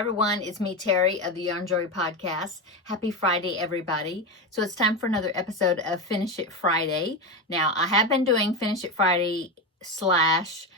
Hi everyone, it's me Terry of the Yarnjoy podcast. Happy Friday everybody. So it's time for another episode of Finish It Friday. Now I have been doing Finish It Friday slash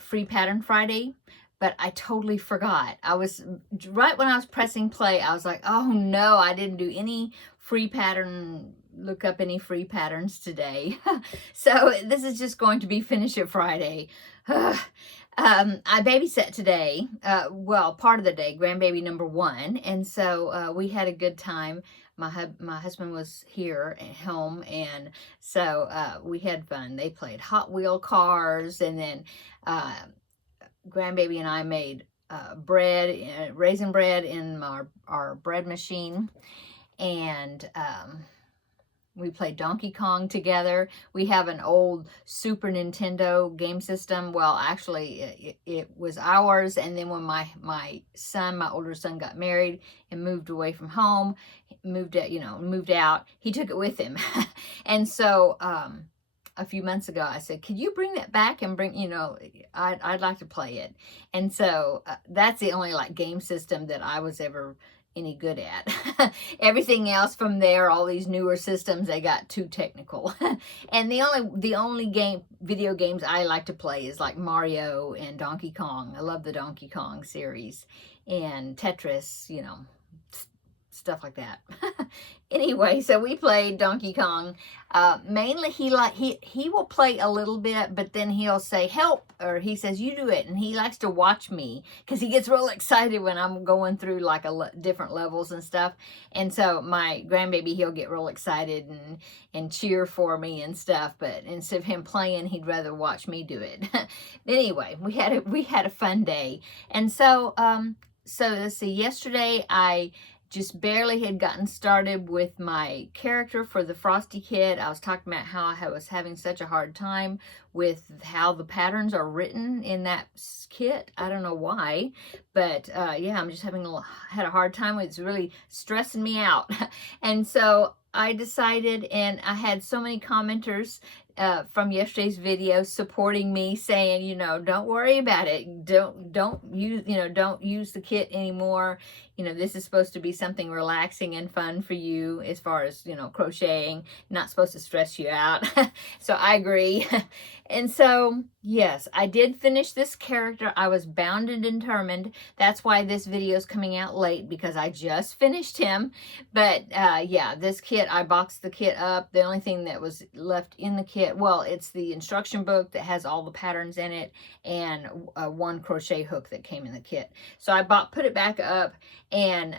Free Pattern Friday, but I totally forgot. I was right when I was pressing play, I was like, oh no, I didn't do any free pattern, look up any free patterns today. So this is just going to be Finish It Friday. I babysat today, well, part of the day, grandbaby number 1, and so we had a good time. My husband was here at home, and so we had fun. They played Hot Wheel cars, and then grandbaby and I made bread, raisin bread in our bread machine, and we played Donkey Kong together. We have an old Super Nintendo game system. Well, actually, it was ours. And then when my older son got married and moved away from home, moved out, he took it with him. And so a few months ago, I said, could you bring that back and bring, I'd like to play it. And so that's the only game system that I was ever any good at. Everything else from there, all these newer systems, they got too technical. And the only video games I like to play is like Mario and Donkey Kong. I love the Donkey Kong series and Tetris, stuff like that. Anyway, so we played Donkey Kong. Mainly he will play a little bit, but then he'll say help, or he says you do it, and he likes to watch me because he gets real excited when I'm going through different levels and stuff. And so my grandbaby, he'll get real excited and cheer for me and stuff, but instead of him playing, he'd rather watch me do it. Anyway, we had a fun day. And so so let's see, yesterday I just barely had gotten started with my character for the Frosty kit. I was talking about how I was having such a hard time with how the patterns are written in that kit. I don't know why, but yeah, I'm just had a hard time with it. It's really stressing me out. And so I decided, and I had so many commenters from yesterday's video supporting me, saying, don't worry about it. Don't use the kit anymore. This is supposed to be something relaxing and fun for you as far as, crocheting, not supposed to stress you out. So I agree. And so, yes, I did finish this character. I was bound and determined. That's why this video is coming out late, because I just finished him. But yeah, this kit, I boxed the kit up. The only thing that was left in the kit, well, it's the instruction book that has all the patterns in it, and one crochet hook that came in the kit. So I put it back up, and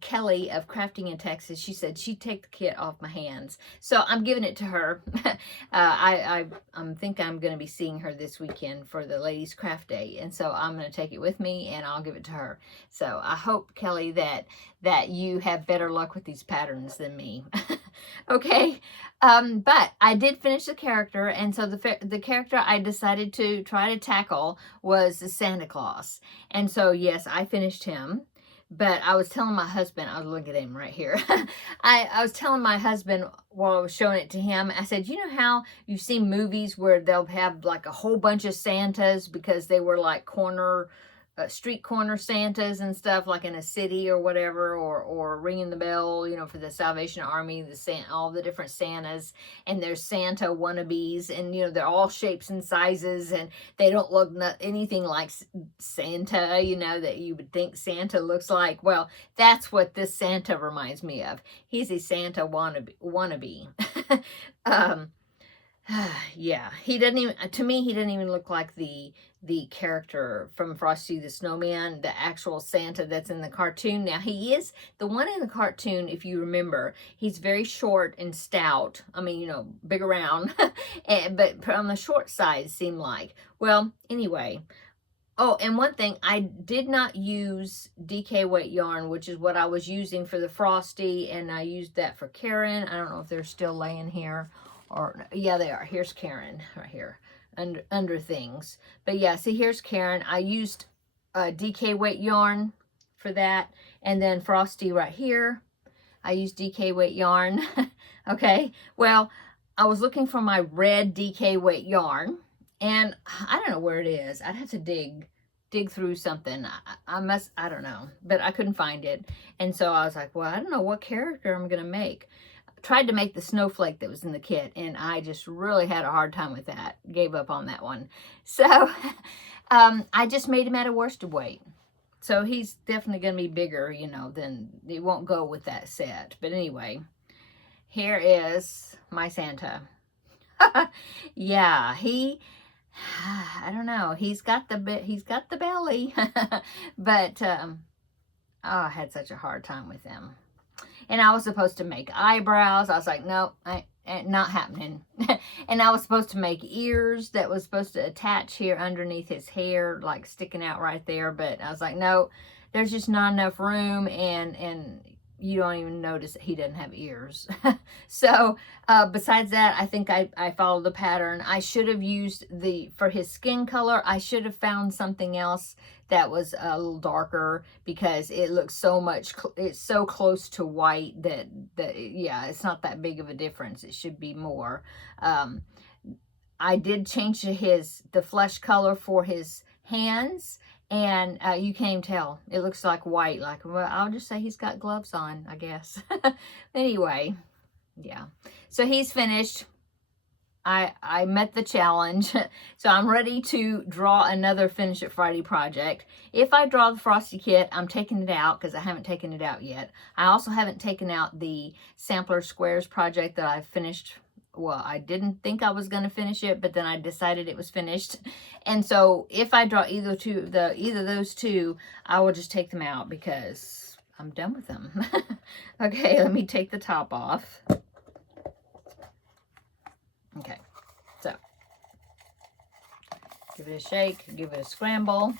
Kelly of Crafting in Texas, she said she'd take the kit off my hands. So I'm giving it to her. I think I'm going to be seeing her this weekend for the Ladies Craft Day. And so I'm going to take it with me and I'll give it to her. So I hope, Kelly, that you have better luck with these patterns than me. Okay. But I did finish the character. And so the character I decided to try to tackle was the Santa Claus. And so, yes, I finished him. But I was telling my husband, I was looking at him right here. I was telling my husband while I was showing it to him, I said, you know how you've seen movies where they'll have a whole bunch of Santas because they were street corner Santas and stuff, like in a city or whatever, or ringing the bell, for the Salvation Army, all the different Santas, and there's Santa wannabes, and they're all shapes and sizes, and they don't look anything like Santa, that you would think Santa looks like. Well, that's what this Santa reminds me of. He's a Santa wannabe. Yeah, to me, he doesn't even look like the character from Frosty the Snowman, the actual Santa that's in the cartoon. Now, he is the one in the cartoon, if you remember, he's very short and stout. I mean, big around, but on the short side, seemed like. Well, anyway. Oh, and one thing, I did not use DK weight yarn, which is what I was using for the Frosty, and I used that for Karen. I don't know if they're still laying here. Or yeah, they are. Here's Karen right here under things. But yeah, see, here's Karen. I used DK weight yarn for that, and then Frosty right here, I used DK weight yarn. Okay, well, I was looking for my red DK weight yarn, and I don't know where it is. I'd have to dig dig through something. I don't know, but I couldn't find it. And so I was like, well, I don't know what character I'm going to make. Tried to make the snowflake that was in the kit, and I just really had a hard time with that. Gave up on that one. So I just made him out of worsted weight. So he's definitely going to be bigger, you know, than it won't go with that set. But anyway, here is my Santa. Yeah, I don't know. He's got the belly, but oh, I had such a hard time with him. And I was supposed to make eyebrows. I was like, no, not happening. And I was supposed to make ears that was supposed to attach here underneath his hair, like sticking out right there. But I was like, no, there's just not enough room, and you don't even notice that he doesn't have ears. So besides that, I think I followed the pattern. I should have used for his skin color, I should have found something else that was a little darker, because it looks it's so close to white that yeah, it's not that big of a difference. It should be more. I did change the flesh color for his hands, and you can't even tell. It looks like white. Like, well, I'll just say he's got gloves on, I guess. Anyway, yeah. So he's finished. I met the challenge. So I'm ready to draw another Finish It Friday project. If I draw the Frosty kit, I'm taking it out because I haven't taken it out yet. I also haven't taken out the Sampler Squares project that I finished. Well, I didn't think I was going to finish it, but then I decided it was finished. And so if I draw either of those two, I will just take them out because I'm done with them. Okay, let me take the top off. Okay, so give it a shake, give it a scramble.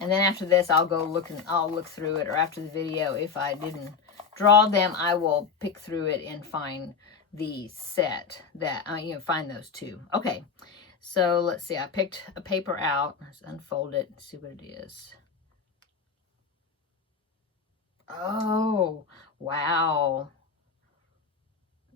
And then after this, I'll look through it, or after the video, if I didn't draw them, I will pick through it and find the set that, find those two. Okay, so let's see. I picked a paper out. Let's unfold it and see what it is. Oh, wow.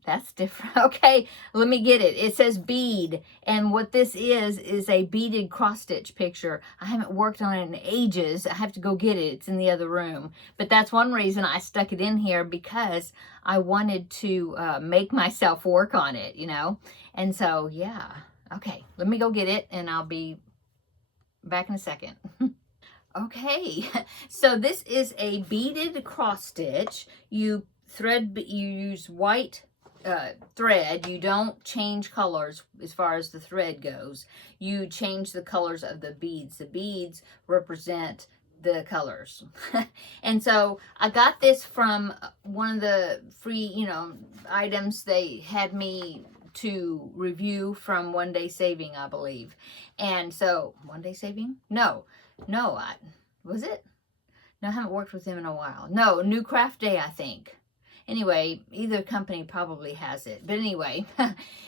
That's different. Okay, let me get it. It says bead, and what this is a beaded cross-stitch picture. I haven't worked on it in ages. I have to go get it. It's in the other room. But that's one reason I stuck it in here, because I wanted to make myself work on it, you know? And so, yeah. Okay, let me go get it, and I'll be back in a second. Okay, so this is a beaded cross-stitch. You use white thread. You don't change colors as far as the thread goes. You change the colors of the beads. The beads represent the colors. And so I got this from one of the free, items they had me to review from One Day Saving, I believe. And so, One Day Saving? No, was it? No, I haven't worked with them in a while. No, New Craft Day, I think. Anyway, either company probably has it. But anyway,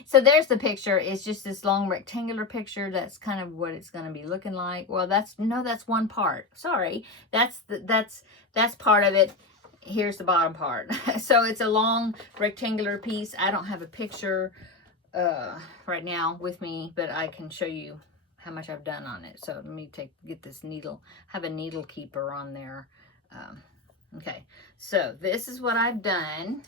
so there's the picture. It's just this long rectangular picture. That's kind of what it's going to be looking like. Well, that's one part. Sorry. That's part of it. Here's the bottom part. So it's a long rectangular piece. I don't have a picture right now with me, but I can show you how much I've done on it. So let me get this needle. Have a needle keeper on there. Okay, so this is what I've done.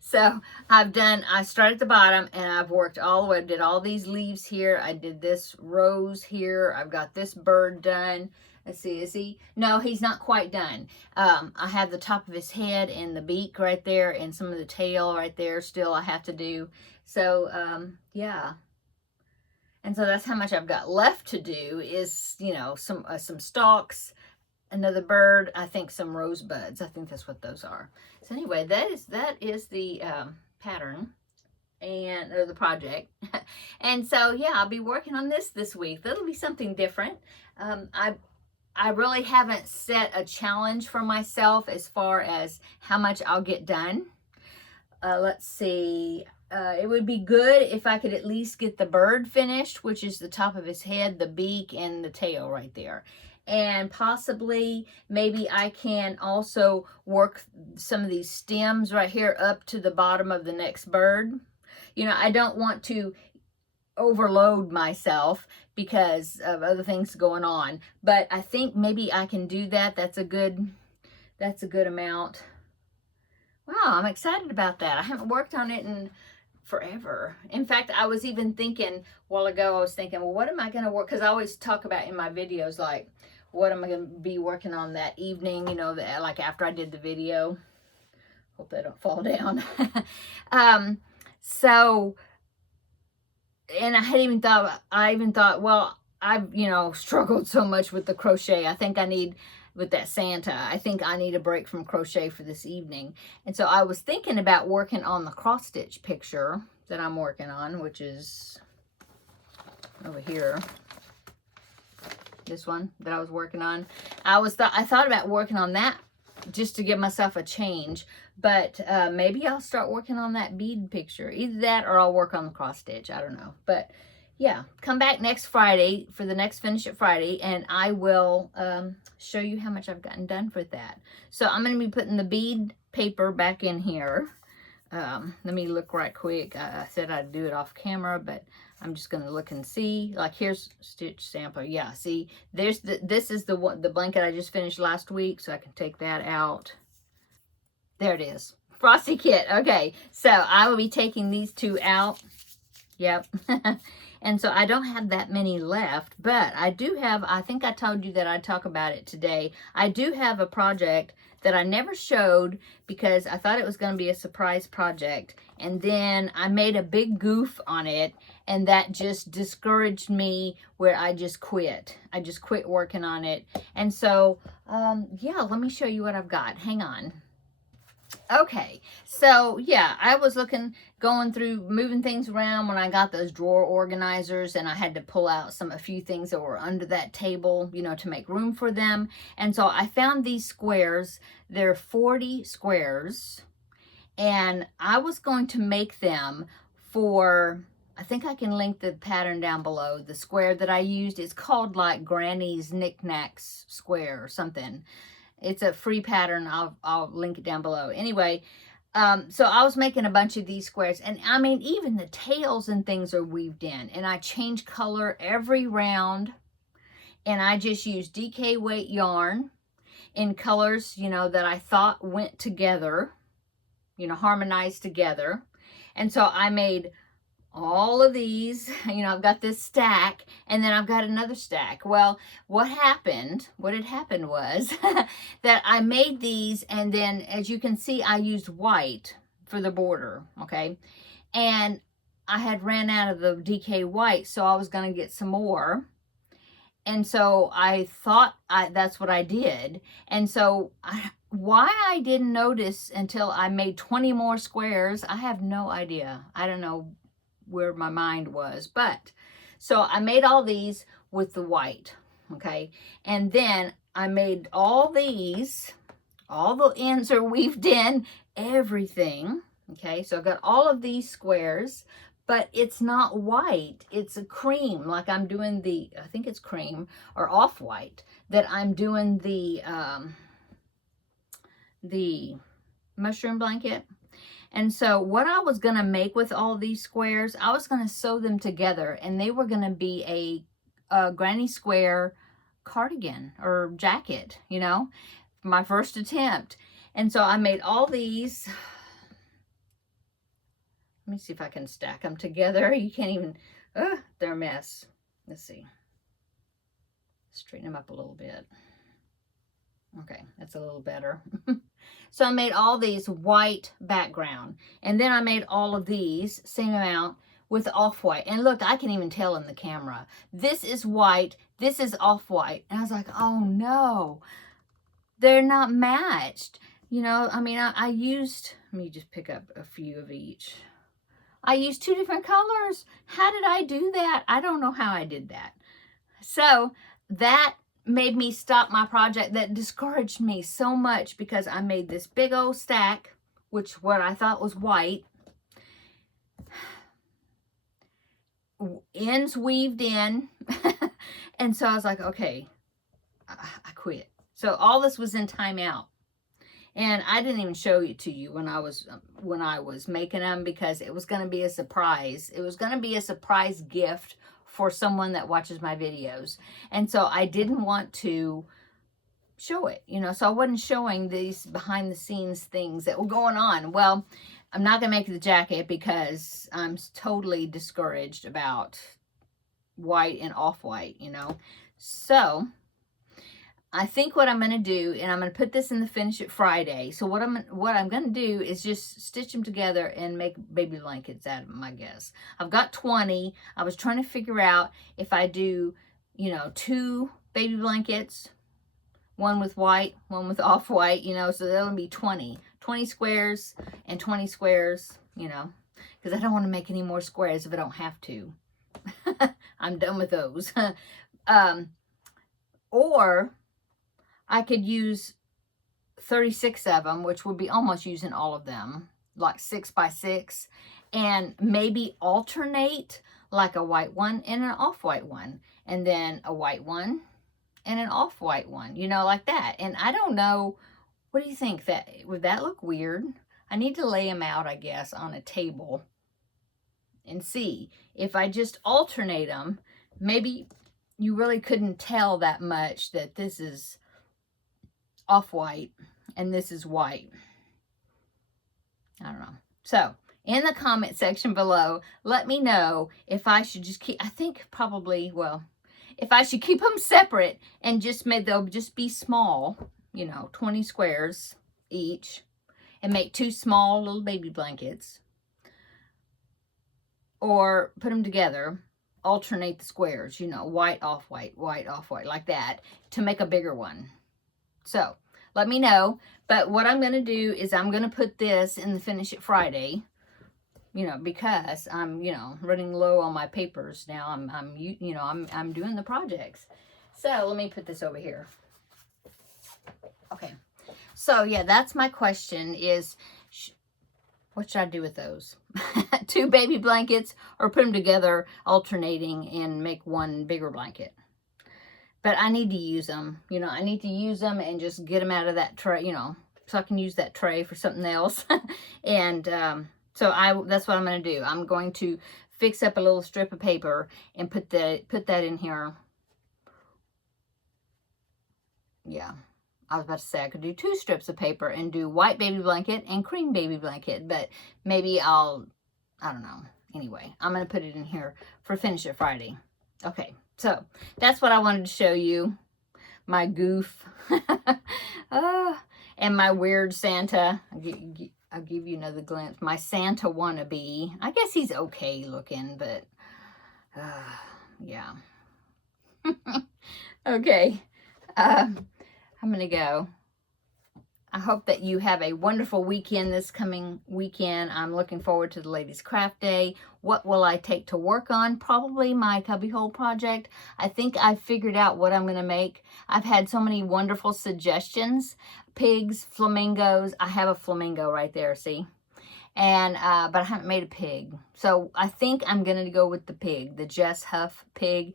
So I started at the bottom, and I've worked all the way. I did all these leaves here. I did this rose here. I've got this bird done. Let's see, is he? No, he's not quite done. I have the top of his head and the beak right there, and some of the tail right there still I have to do. So, yeah. And so that's how much I've got left to do is, some stalks, another bird, I think some rosebuds. I think that's what those are. So anyway, that is the pattern or the project. And so, yeah, I'll be working on this week. That'll be something different. I really haven't set a challenge for myself as far as how much I'll get done. Let's see. It would be good if I could at least get the bird finished, which is the top of his head, the beak, and the tail right there. And possibly, maybe I can also work some of these stems right here up to the bottom of the next bird. I don't want to overload myself because of other things going on. But I think maybe I can do that. That's a good amount. Wow, I'm excited about that. I haven't worked on it in forever. In fact, I was even thinking a while ago, I was thinking, well, what am I going to work? Because I always talk about in my videos, like, what am I going to be working on that evening, you know, like after I did the video. Hope they don't fall down. So, and I even thought, well, I've, you know, struggled so much with the crochet. I think I need, with that Santa, I think I need a break from crochet for this evening. And so I was thinking about working on the cross stitch picture that I'm working on, which is over here. This one that I was working on. I thought about working on that just to give myself a change, but maybe I'll start working on that bead picture. Either that or I'll work on the cross stitch. I don't know. But yeah, come back next Friday for the next Finish It Friday, and I will show you how much I've gotten done for that. So I'm going to be putting the bead paper back in here. Let me look right quick. I said I'd do it off camera, but I'm just going to look and see. Like, here's stitch sampler. Yeah, see, this is the blanket I just finished last week, so I can take that out. There it is. Frosty kit. Okay, so I will be taking these two out. Yep. And so I don't have that many left, but I do have, I think I told you that I'd talk about it today. I do have a project that I never showed because I thought it was going to be a surprise project. And then I made a big goof on it, and that just discouraged me where I just quit. I just quit working on it. And so, yeah, let me show you what I've got. Hang on. Okay, so yeah, I was going through, moving things around when I got those drawer organizers, and I had to pull out a few things that were under that table, you know, to make room for them. And so I found these squares. They're 40 squares, and I was going to make them for, I think I can link the pattern down below. The square that I used is called like Granny's Knickknacks square or something. It's a free pattern. I'll link it down below. Anyway, so I was making a bunch of these squares, and I mean, even the tails and things are weaved in, and I change color every round, and I just use DK weight yarn in colors, you know, that I thought went together, you know, harmonized together. And so I made all of these, you know, I've got this stack, and then I've got another stack. Well, what had happened was that I made these, and then as you can see, I used white for the border, okay? And I had ran out of the DK white, so I was going to get some more. And so I thought that's what I did. And so why I didn't notice until I made 20 more squares, I have no idea. I don't know where my mind was, but so I made all these with the white, okay? And then I made all these, all the ends are weaved in, everything, okay? So I've got all of these squares, but it's not white, it's a cream, like I'm doing the, I think it's cream or off-white, that I'm doing the mushroom blanket. And so what I was going to make with all these squares, I was going to sew them together, and they were going to be a granny square cardigan or jacket, you know, my first attempt. And so I made all these. Let me see if I can stack them together. You can't even, they're a mess. Let's see. Straighten them up a little bit. Okay, that's a little better. So I made all these white background, and then I made all of these, same amount, with off-white. And look, I can even tell in the camera. This is white, this is off-white. And I was like, oh no, they're not matched. You know, I mean, I used, let me just pick up a few of each. I used 2 different colors. How did I do that? I don't know how I did that. So that made me stop my project. That discouraged me so much because I made this big old stack, which what I thought was white, ends weaved in. And so I was like, okay, I quit. So all this was in timeout. And I didn't even show it to you when I was making them, because it was going to be a surprise. It was going to be a surprise gift for someone that watches my videos. And so I didn't want to show it, you know, so I wasn't showing these behind the scenes things that were going on. Well, I'm not going to make the jacket because I'm totally discouraged about white and off-white, you know. So I think what I'm going to do, and I'm going to put this in the Finish It Friday. So what I'm going to do is just stitch them together and make baby blankets out of them, I guess. I've got 20. I was trying to figure out if I do, you know, 2 baby blankets, one with white, one with off-white, you know, so that'll be 20 squares and 20 squares, you know, because I don't want to make any more squares if I don't have to. I'm done with those. Or I could use 36 of them, which would be almost using all of them, like 6 by 6, and maybe alternate like a white one and an off-white one, and then a white one and an off-white one, you know, like that. And I don't know, what do you think? Would that look weird? I need to lay them out, I guess, on a table and see. If I just alternate them, maybe you really couldn't tell that much that this is off-white and this is white. I don't know. So in the comment section below, let me know if I should just keep, I think probably, well, if I should keep them separate and just they'll just be small, you know, 20 squares each, and make 2 small little baby blankets, or put them together, alternate the squares, you know, white, off-white, like that, to make a bigger one. So let me know. But what I'm going to do is I'm going to put this in the Finish It Friday, you know, because I'm, you know, running low on my papers now. I'm doing the projects. So let me put this over here. Okay. So yeah, that's my question is, what should I do with those? 2 baby blankets, or put them together, alternating, and make one bigger blanket? But I need to use them. You know, I need to use them and just get them out of that tray, you know, so I can use that tray for something else. And so that's what I'm going to do. I'm going to fix up a little strip of paper and put that in here. Yeah. I was about to say I could do 2 strips of paper and do white baby blanket and cream baby blanket, but maybe I don't know. Anyway, I'm going to put it in here for Finish It Friday. Okay, so that's what I wanted to show you. My goof. And my weird Santa. I'll give you another glimpse. My Santa wannabe. I guess he's okay looking, but yeah. Okay. I'm going to go. I hope that you have a wonderful weekend this coming weekend. I'm looking forward to the Ladies Craft Day. What will I take to work on? Probably my cubbyhole project. I think I figured out what I'm going to make. I've had so many wonderful suggestions. Pigs, flamingos. I have a flamingo right there, see? And but I haven't made a pig. So I think I'm going to go with the pig, the Jess Huff pig.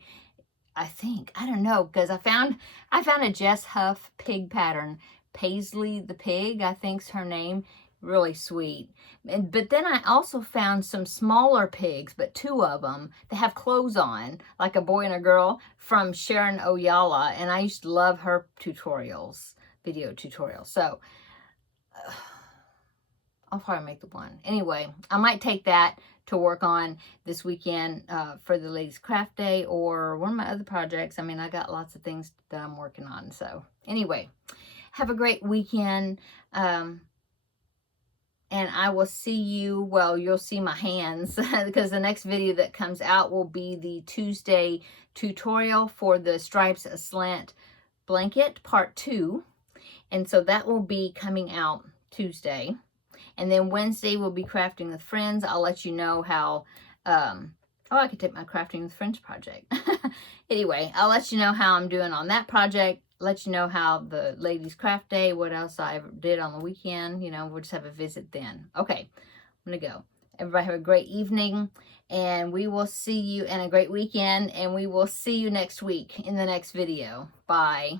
I think, I don't know, because I found a Jess Huff pig pattern. Paisley the pig, I think's her name. Really sweet. But then I also found some smaller pigs, but 2 of them that have clothes on, like a boy and a girl, from Sharon Oyala. And I used to love her tutorials, video tutorials. So I'll probably make the one. Anyway, I might take that to work on this weekend for the Ladies Craft Day, or one of my other projects. I mean, I got lots of things that I'm working on. So anyway, have a great weekend. And I will see you, well, you'll see my hands because the next video that comes out will be the Tuesday tutorial for the Stripes Aslant blanket part 2. And so that will be coming out Tuesday. And then Wednesday we'll be Crafting with Friends. I'll let you know how, I could take my Crafting with Friends project. Anyway, I'll let you know how I'm doing on that project. Let you know how the Ladies Craft Day, what else I did on the weekend. You know, we'll just have a visit then. Okay, I'm going to go. Everybody have a great evening, and we will see you, and a great weekend, and we will see you next week in the next video. Bye.